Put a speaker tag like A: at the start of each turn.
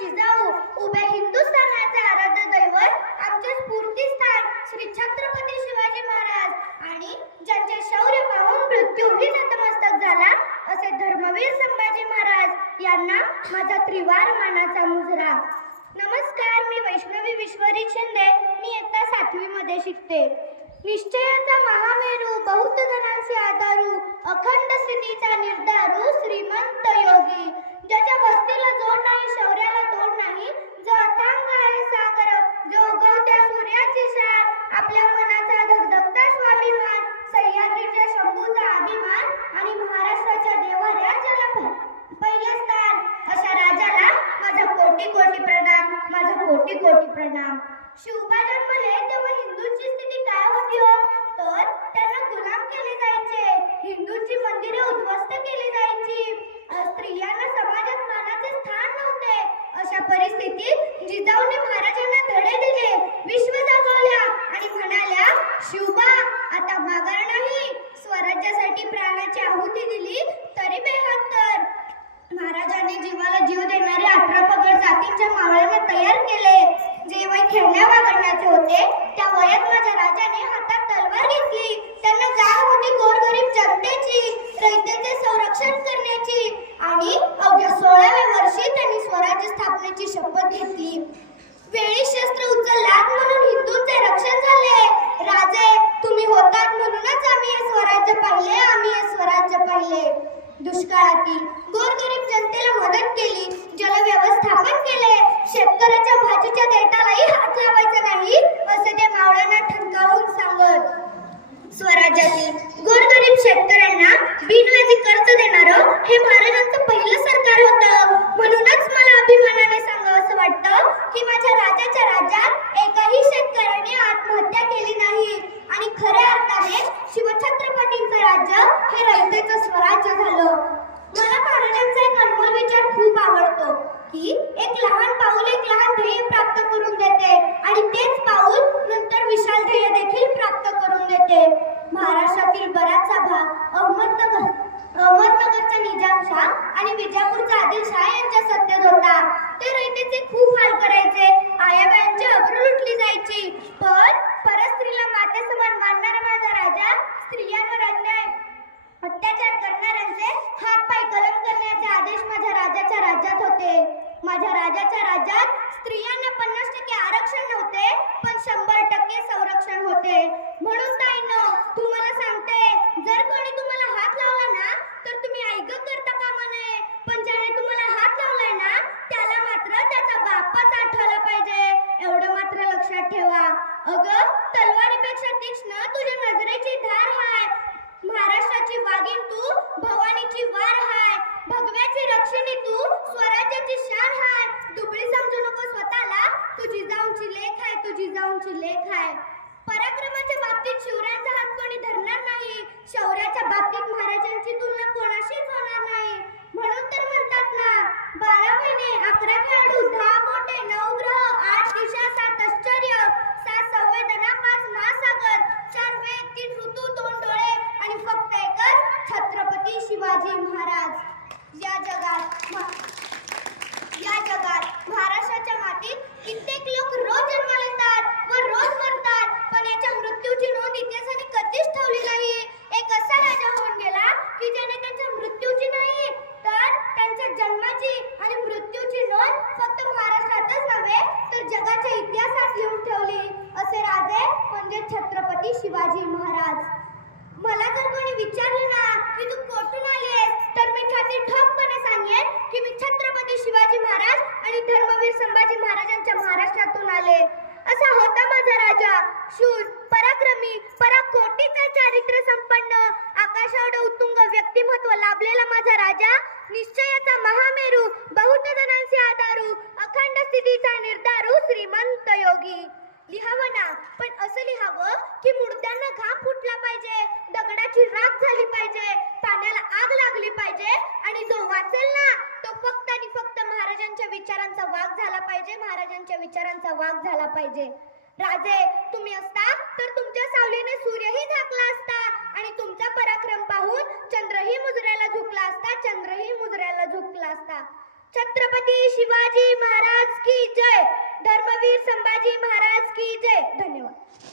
A: जिजाऊ उभ्या हिंदुस्थानाचे आराध्य दैवत आमचे स्फूर्तीस्थान श्री छत्रपती शिवाजी महाराज. आणि ज्यांचे शौर्य पाहून मृत्यूही नतमस्तक झाला असे धर्मवीर संभाजी महाराज यांना माझा त्रिवार मानाचा मुजरा. नमस्कार मी वैष्णवी विश्वरी शिंदे. मी इयत्ता सातवी मध्ये शिकते. निश्चयाचा महामेरू बहुत जणांचे आधारू अखंड स्थितीचा निर्धारू श्रीमंत योगी ज्याच्या भक्तीला जोड नाही शौर्याला तोड नाही जो अथांग आहे सागर जो उगवत्या सूर्याची शान आपल्या मनाचा धगधगता स्वाभिमान सह्याद्रीच्या शंभूचा अभिमान आणि महाराष्ट्राच्या देवाऱ्याच्याला प- पहिले स्थान अशा राजाला माझा कोटी कोटी प्रणाम माझा कोटी कोटी प्रणाम. शिवबा जन्मले तेव्हा हिंदूंची स्थिती काय होती हो? तर त्यांना गुलाम केले जायचे. हिंदूंची मंदिरे उद्ध्वस्त केली जायची. स्त्रियांना समाजात मानाचे स्थान नव्हते. अशा परिस्थितीत जिजाऊने महाराजांना धडे दिले. विश्व जागवल्या आणि म्हणाल्या शिवबा तुम्ही म्हणूनच आम्ही हे स्वराज्य पाहिले आम्ही हे स्वराज्य पाहिले. दुष्काळातील गोरगरीब जनतेला मदत केली जलव्यवस्थापन केले. शेतकऱ्याच्या भाजीच्या देठालाही हात लावायचा नाही असे ते मावळ्यांना ठणकावून सांगत. स्वराज्यातील गोरगरीब शेतकऱ्यांना बिनव्याजी कर्ज देणार हे महाराजांचं पहिलं सरकार होतं म्हणूनच मला अभिमानाने सांगावं असं वाटतं की माझ्या राजाच्या राज्यात एकाही शेतकऱ्याने आत्महत्या केली नाही आणि खऱ्या अर्थाने शिवछत्रपतींचं राज्य हे रयतेचं स्वराज्य झालं. मला महाराजांचा एक अनमोल विचार खूप आवडतो की एक लहान पाऊल एक लहान ध्येय प्राप्त करून देते आणि तेच पाऊल नंतर विशाल ध्येय देखील प्राप्त करून देते. महाराष्ट्रातील बराचसा भाग अहमदनगर अहमदनगरचा निजामशाह आणि विजापूरचा आदिलशाह यांच्या सत्तेत होता. ते रयतेचे खूप हाल करायचे. राजाच्या राज्यात होते. माझ्या राजाच्या राज्यात स्त्रियांना पन्नास टक्के आरक्षण नव्हते पण शंभर टक्के संरक्षण होते. म्हणून ताईनो तुम्हाला सांगते जर कोणी तुम्हाला हात लावला ना तर तुम्ही ऐक करता कामा नये पण ज्याने तुम्हाला हात लावलाय ना त्याला मात्र त्याचा बापच आठवला पाहिजे. एवढं मात्र लक्षात ठेवा. अगं तलवारीपेक्षा तीक्ष्ण तुझ्या नजरेची धार हाय. महाराष्ट्राची वाघीण तू शिवाजी महाराज या जगात महा- या जगात महाराष्ट्राच्या मातीत कित्येक लोक रोज जन्माला येतात व रोज मरतात पण याच्या मृत्यूची नोंद इतिहासाने कधीच ठेवली नाही एक असा राजा होऊन गेला की ज्याने त्यांच्या मृत्यूची नाही तर त्यांच्या जन्माची आणि मृत्यूची नोंद फक्त महाराष्ट्रातच नव्हे तर जगाच्या इतिहासात लिहून ठेवली. असे राजे म्हणजे छत्रपती शिवाजी महाराज मला जर कोणी विचारले ना की तू कुठून आलीस तर मी छाती ठोकपणे सांगेन की मी छत्रपती शिवाजी महाराज आणि धर्मवीर संभाजी महाराजांच्या महाराष्ट्रातून असा होता माझा राजा. शूर पराक्रमी पराकोटीचा चारित्र्य संपन्न आकाशावर उत्तुंग व्यक्तिमत्व लाभलेला माझा राजा निश्चयाचा महामेरू बहुत जणांचे आधारू अखंड स्थितीचा निर्धारू श्रीमंत योगी. लिहावं ना पण असं लिहावं की मुडद्यांना घाम फुटला पाहिजे दगडाची राख झाली पाहिजे पाण्याला आग लागली पाहिजे आणि जो वाचेल ना तो फक्त आणि फक्त महाराजांच्या विचारांचा वाग झाला पाहिजे महाराजांच्या विचारांचा वाग झाला पाहिजे. राजे तुम्ही असता तर तुमच्या सावलीने सूर्यही झाकला असता आणि तुमचा पराक्रम पाहून चंद्रही मुजऱ्याला झुकला असता चंद्रही मुजऱ्याला झुकला असता. छत्रपती शिवाजी महाराज की जय. धर्मवीर संभाजी महाराज की जय. धन्यवाद.